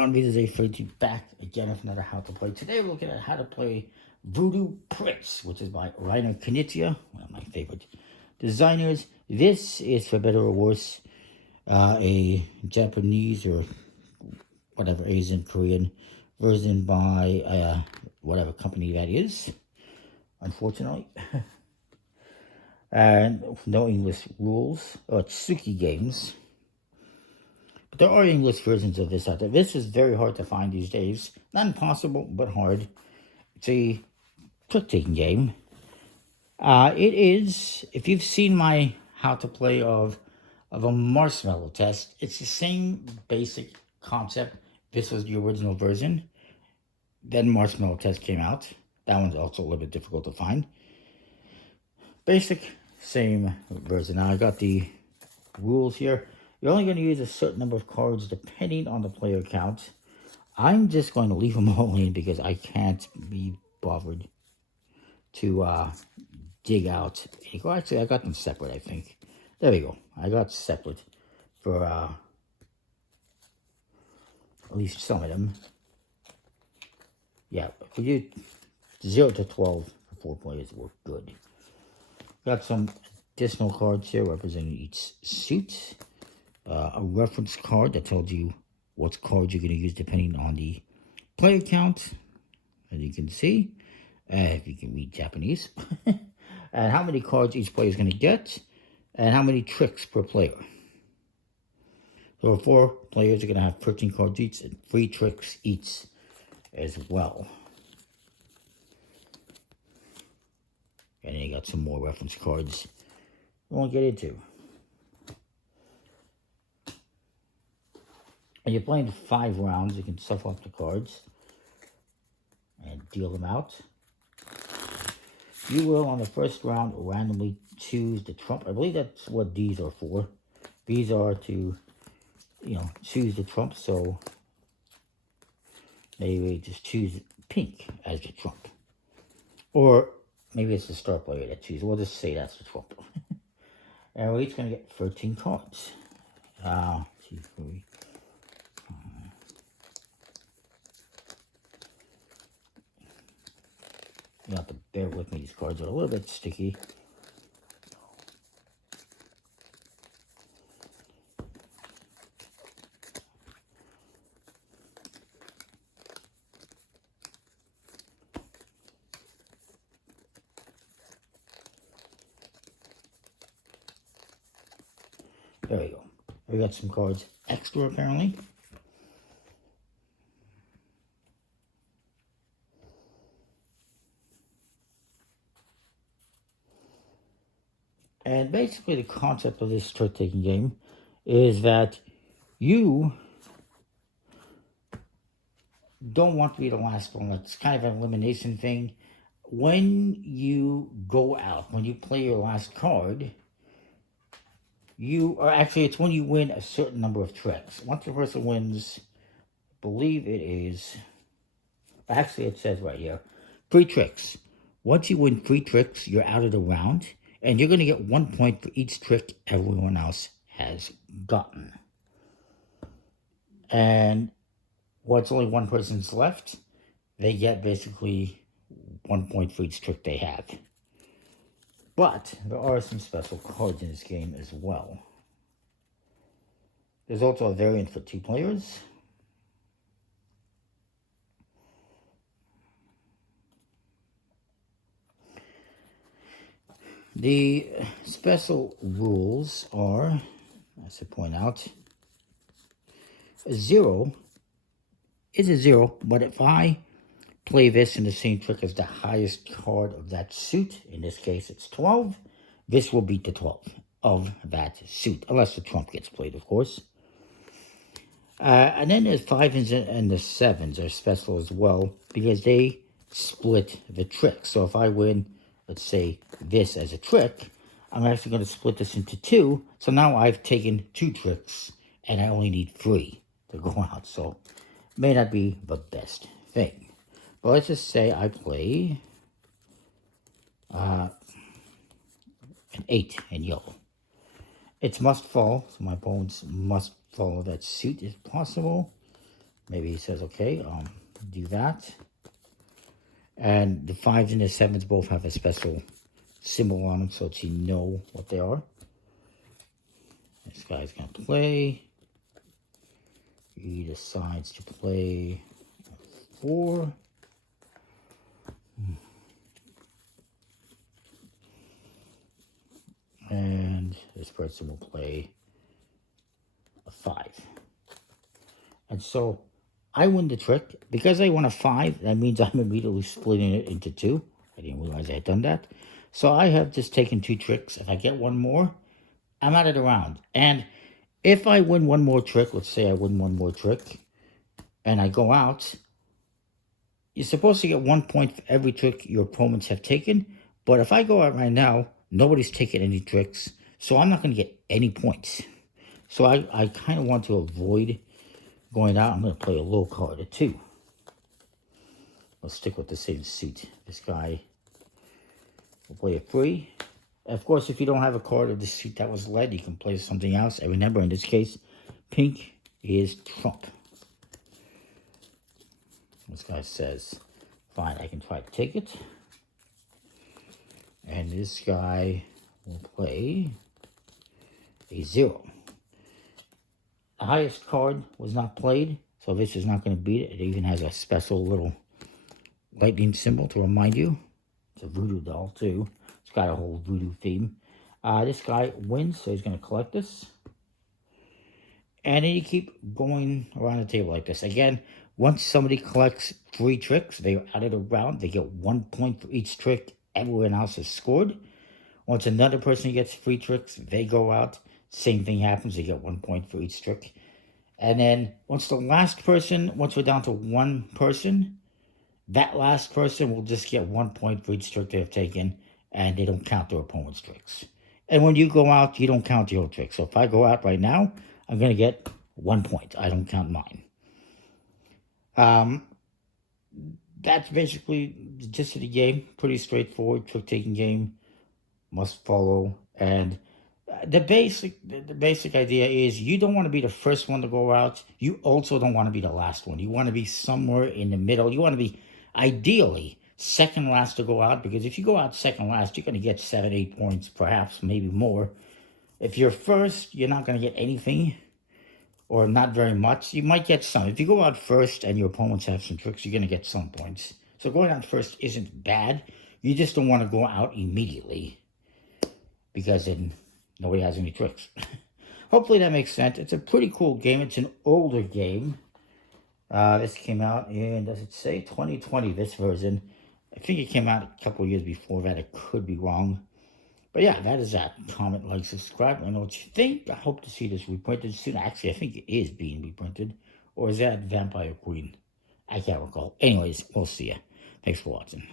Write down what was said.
This is A32 back again with another how to play. Today we're looking at how to play Voodoo Prince, which is by Rainer Knizia, one of my favorite designers. This is, for better or worse, a Japanese or whatever Asian Korean version by whatever company that is, unfortunately. And no English rules, or Tsuki Games. But there are English versions of this out there. This is very hard to find these days. Not impossible, but hard. It's a trick-taking game. It is, if you've seen my how to play of a marshmallow test, it's the same basic concept. This was the original version. Then marshmallow test came out. That one's also a little bit difficult to find. Basic, same version. Now I got the rules here. You're only going to use a certain number of cards depending on the player count. I'm just going to leave them all in because I can't be bothered to dig out. Actually, I got them separate, I think. There we go. I got separate for at least some of them. Yeah, if we do 0 to 12 for 4 players, we're good. Got some additional cards here representing each suit. A reference card that tells you what cards you're going to use depending on the player count, as you can see, if you can read Japanese, and how many cards each player is going to get, and how many tricks per player. So 4 players are going to have 13 cards each, and 3 tricks each as well. And then you got some more reference cards we won't get into. And you're playing 5 rounds. You can stuff off the cards and deal them out. You will, on the first round, randomly choose the trump. I believe that's what these are for. These are to, choose the trump. So maybe just choose pink as the trump. Or maybe it's the star player that chooses. We'll just say that's the trump. And we're each going to get 13 cards. 2, 3. You have to bear with me, these cards are a little bit sticky. There we go. We got some cards extra apparently. And basically the concept of this trick-taking game is that you don't want to be the last one. It's kind of an elimination thing. When you go out, when you play your last card, it's when you win a certain number of tricks. Once the person wins, I believe it is, actually it says right here, 3 tricks. Once you win 3 tricks, you're out of the round. And you're going to get 1 point for each trick everyone else has gotten. And once only one person's left, they get basically 1 point for each trick they have. But there are some special cards in this game as well. There's also a variant for 2 players. The special rules are, I should point out, a 0 is a 0, but if I play this in the same trick as the highest card of that suit, in this case it's 12, this will beat the 12 of that suit, unless the trump gets played, of course. And then there's 5s and the 7s are special as well, because they split the trick. So if I win, let's say, this as a trick, I'm actually going to split this into 2. So now I've taken 2 tricks, and I only need 3 to go out. So it may not be the best thing. But let's just say I play an 8 in yellow. It's must fall, so my opponents must follow that suit if possible. Maybe he says, okay, do that. And the 5s and the 7s both have a special symbol on them, so that you know what they are. This guy's going to play. He decides to play 4. And this person will play a 5. And so I win the trick. Because I won a 5, that means I'm immediately splitting it into 2. I didn't realize I had done that. So I have just taken 2 tricks. If I get one more, I'm out of the round. And if I win one more trick, let's say I win one more trick, and I go out, you're supposed to get 1 point for every trick your opponents have taken. But if I go out right now, nobody's taken any tricks, so I'm not going to get any points. So I kind of want to avoid going out. I'm going to play a low card at 2. Let's stick with the same suit. This guy will play a 3. Of course, if you don't have a card of the suit that was led, you can play something else. And remember, in this case, pink is trump. This guy says, fine, I can try to take it. And this guy will play a 0. The highest card was not played, so this is not going to beat it. It even has a special little lightning symbol to remind you. It's a voodoo doll, too. It's got a whole voodoo theme. This guy wins, so he's going to collect this. And then you keep going around the table like this. Again, once somebody collects 3 tricks, they're out of the round. They get 1 point for each trick. Everyone else has scored. Once another person gets 3 tricks, they go out. Same thing happens. They get 1 point for each trick. And then once we're down to 1 person, that last person will just get 1 point for each trick they've taken, and they don't count their opponent's tricks. And when you go out, you don't count your tricks. So if I go out right now, I'm going to get 1 point. I don't count mine. That's basically the gist of the game. Pretty straightforward trick-taking game. Must follow. And the basic idea is you don't want to be the first one to go out. You also don't want to be the last one. You want to be somewhere in the middle. You want to be, ideally, second last to go out. Because if you go out second last, you're going to get 7, 8 points, perhaps, maybe more. If you're first, you're not going to get anything. Or not very much. You might get some. If you go out first and your opponents have some tricks, you're going to get some points. So going out first isn't bad. You just don't want to go out immediately, because then nobody has any tricks. Hopefully that makes sense. It's a pretty cool game. It's an older game. This came out in, does it say 2020, this version? I think it came out a couple of years before that. It could be wrong. But yeah, that is that. Comment, like, subscribe. Let me know what you think. I hope to see this reprinted soon. Actually, I think it is being reprinted. Or is that Vampire Queen? I can't recall. Anyways, we'll see ya. Thanks for watching.